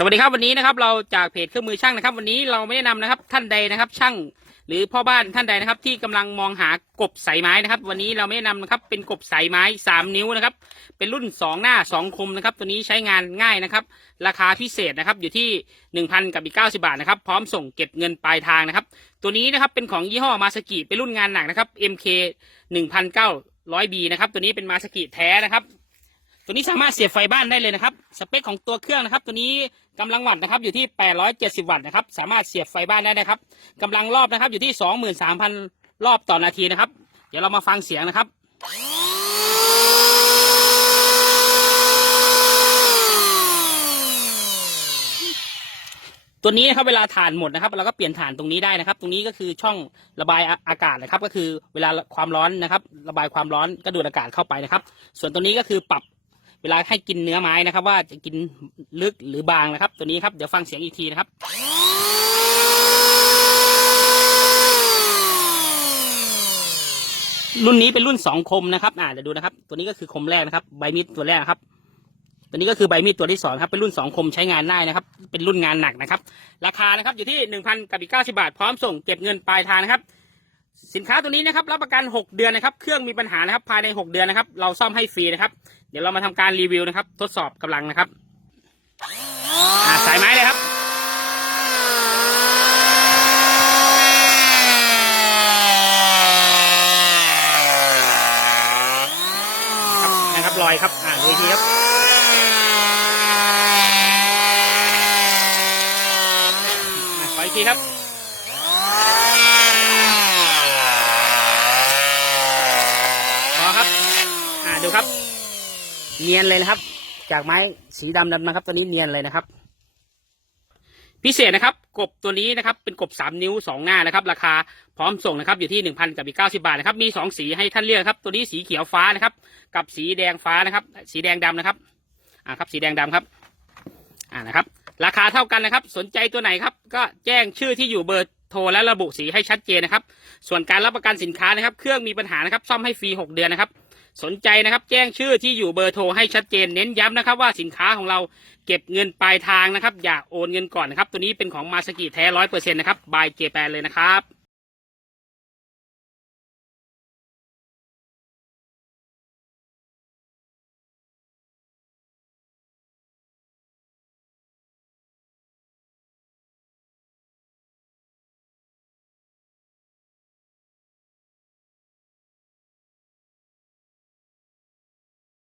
สวัสดีครับวันนี้นะครับเราจากเพจเครื่องมือช่างนะครับ วันนี้เราไม่ได้นำนะครับท่านใดนะครับ ช่างหรือพ่อบ้านท่านใดนะครับ ที่กำลังมองหากบสายไม้นะครับ วันนี้เราไม่ได้นำนะครับเป็นกบสายไม้สามนิ้วนะครับ เป็นรุ่นสองหน้าสองคมนะครับ ตัวนี้ใช้งานง่ายนะครับ ราคาพิเศษนะครับอยู่ที่หนึ่งพันกับอีกเก้าสิบาทนะครับพร้อมส่งเก็บเงินปลายทางนะครับ ตัวนี้นะครับเป็นของยี่ห้อมาสกิเป็นรุ่นงานหนักนะครับ MK หนึ่งพันเก้าร้อยบีนะครับตัวนี้เป็นมาสกิแท้นะครับ ตัวนี้สามารถเสียบไฟบ้านได้เลยนะครับ สเปคของตัวเครื่องนะครับ ตัวนี้กำลังวัตต์นะครับอยู่ที่ 870 วัตต์นะครับ สามารถเสียบไฟบ้านได้นะครับกำลังรอบนะครับอยู่ที่ 23,000 รอบต่อนาทีนะครับ เดี๋ยวเรามาฟังเสียงนะครับตัวนี้นะครับเวลาถ่านหมดนะครับ เราก็เปลี่ยนถ่านตรงนี้ได้นะครับ ตรงนี้ก็คือช่องระบายอากาศนะครับ ก็คือเวลาความร้อนนะครับ ระบายความร้อนก็ดูดอากาศเข้าไปนะครับ ส่วนตัวนี้ก็คือปรับ เวลาให้กินเนื้อไม้นะครับ ว่าจะกินลึกหรือบางนะครับ ตัวนี้ครับเดี๋ยวฟังเสียงอีกทีนะครับรุ่นนี้เป็นรุ่นสองคมนะครับ อ่าเดี๋ยวดูนะครับ ตัวนี้ก็คือคมแรกนะครับ ใบมีดตัวแรกครับ ตัวนี้ก็คือใบมีดตัวที่สองครับ เป็นรุ่นสองคมใช้งานได้นะครับ เป็นรุ่นงานหนักนะครับ ราคานะครับอยู่ที่หนึ่งพันกับอีกเก้าสิบาท พร้อมส่งเก็บเงินปลายทางนะครับ สินค้าตัวนี้นะครับรับประกันหกเดือนนะครับ เครื่องมีปัญหานะครับภายในหกเดือนนะครับ เราซ่อมให้ฟรีนะครับ เดี๋ยวเรามาทำการรีวิวนะครับ ทดสอบกำลังนะครับสายไม้เลยครับนะครับลอยครับ อ่าดูอีกทีครับอะขออีกทีครับ พอครับ อ่า ดูครับ เนียนเลยนะครับ จากไม้สีดำดำนะครับตัวนี้เนียนเลยนะครับ พิเศษนะครับ กบตัวนี้นะครับ เป็นกบสามนิ้วสองหน้านะครับ ราคาพร้อมส่งนะครับ อยู่ที่หนึ่งพันกับอีกเก้าสิบาทนะครับ มีสองสีให้ท่านเลือกครับ ตัวนี้สีเขียวฟ้านะครับ กับสีแดงฟ้านะครับ สีแดงดำนะครับ อ่าครับ สีแดงดำครับ อ่านะครับ ราคาเท่ากันนะครับ สนใจตัวไหนครับ ก็แจ้งชื่อที่อยู่เบอร์โทรและระบุสีให้ชัดเจนนะครับ ส่วนการรับประกันสินค้านะครับ เครื่องมีปัญหานะครับ ซ่อมให้ฟรีหกเดือนนะครับ สนใจนะครับ แจ้งชื่อที่อยู่เบอร์โทรให้ชัดเจนเน้นย้ำนะครับ ว่าสินค้าของเราเก็บเงินปลายทางนะครับ อย่าโอนเงินก่อนนะครับ ตัวนี้เป็นของมาสกิแท้ร้อยเปอร์เซ็นต์นะครับบายเจแปนเลยนะครับ